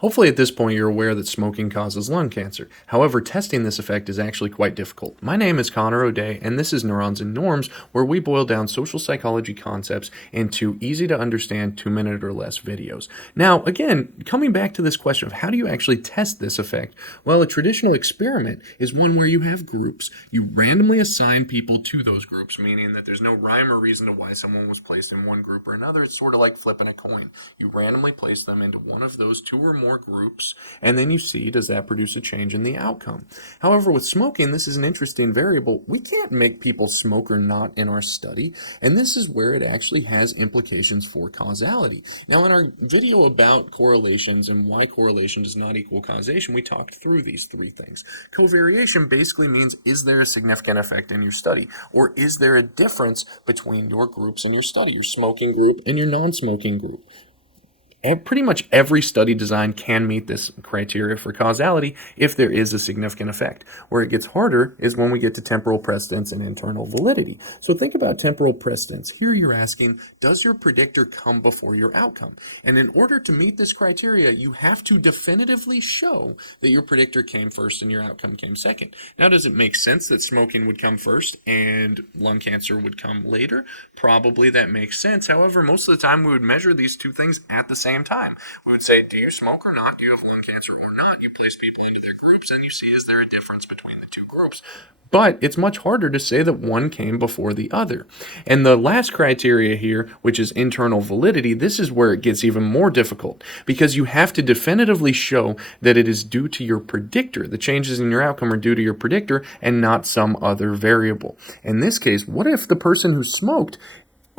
Hopefully at this point you're aware that smoking causes lung cancer. However, testing this effect is actually quite difficult. My name is Connor O'Day, and this is Neurons and Norms, where we boil down social psychology concepts into easy to understand 2-minute or less videos. Now, again, coming back to this question of how do you actually test this effect? Well, a traditional experiment is one where you have groups. You randomly assign people to those groups, meaning that there's no rhyme or reason to why someone was placed in one group or another. It's sort of like flipping a coin. You randomly place them into one of those two or more groups, and then you see, does that produce a change in the outcome? However, with smoking, this is an interesting variable. We can't make people smoke or not in our study, and this is where it actually has implications for causality. Now, in our video about correlations and why correlation does not equal causation, we talked through these three things. Covariation basically means, is there a significant effect in your study? Or is there a difference between your groups and your study, your smoking group and your non-smoking group? And pretty much every study design can meet this criteria for causality if there is a significant effect. Where it gets harder is when we get to temporal precedence and internal validity. So think about temporal precedence. Here you're asking, does your predictor come before your outcome? And in order to meet this criteria, you have to definitively show that your predictor came first and your outcome came second. Now, does it make sense that smoking would come first and lung cancer would come later? Probably that makes sense. However, most of the time we would measure these two things at the same time. We would say, do you smoke or not? Do you have lung cancer or not? You place people into their groups and you see, is there a difference between the two groups? But it's much harder to say that one came before the other. And the last criteria here, which is internal validity, this is where it gets even more difficult because you have to definitively show that it is due to your predictor. The changes in your outcome are due to your predictor and not some other variable. In this case, what if the person who smoked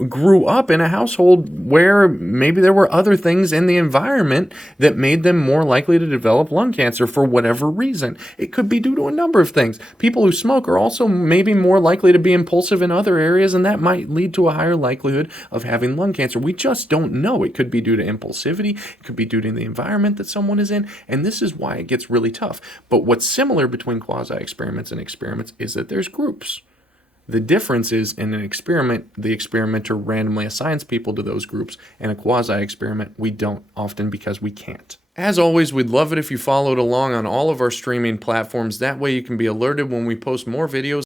grew up in a household where maybe there were other things in the environment that made them more likely to develop lung cancer for whatever reason? It could be due to a number of things. People who smoke are also maybe more likely to be impulsive in other areas, and that might lead to a higher likelihood of having lung cancer. We just don't know. It could be due to impulsivity. It could be due to the environment that someone is in, and this is why it gets really tough. But what's similar between quasi-experiments and experiments is that there's groups. The difference is in an experiment, the experimenter randomly assigns people to those groups. In a quasi-experiment, we don't, often because we can't. As always, we'd love it if you followed along on all of our streaming platforms. That way you can be alerted when we post more videos.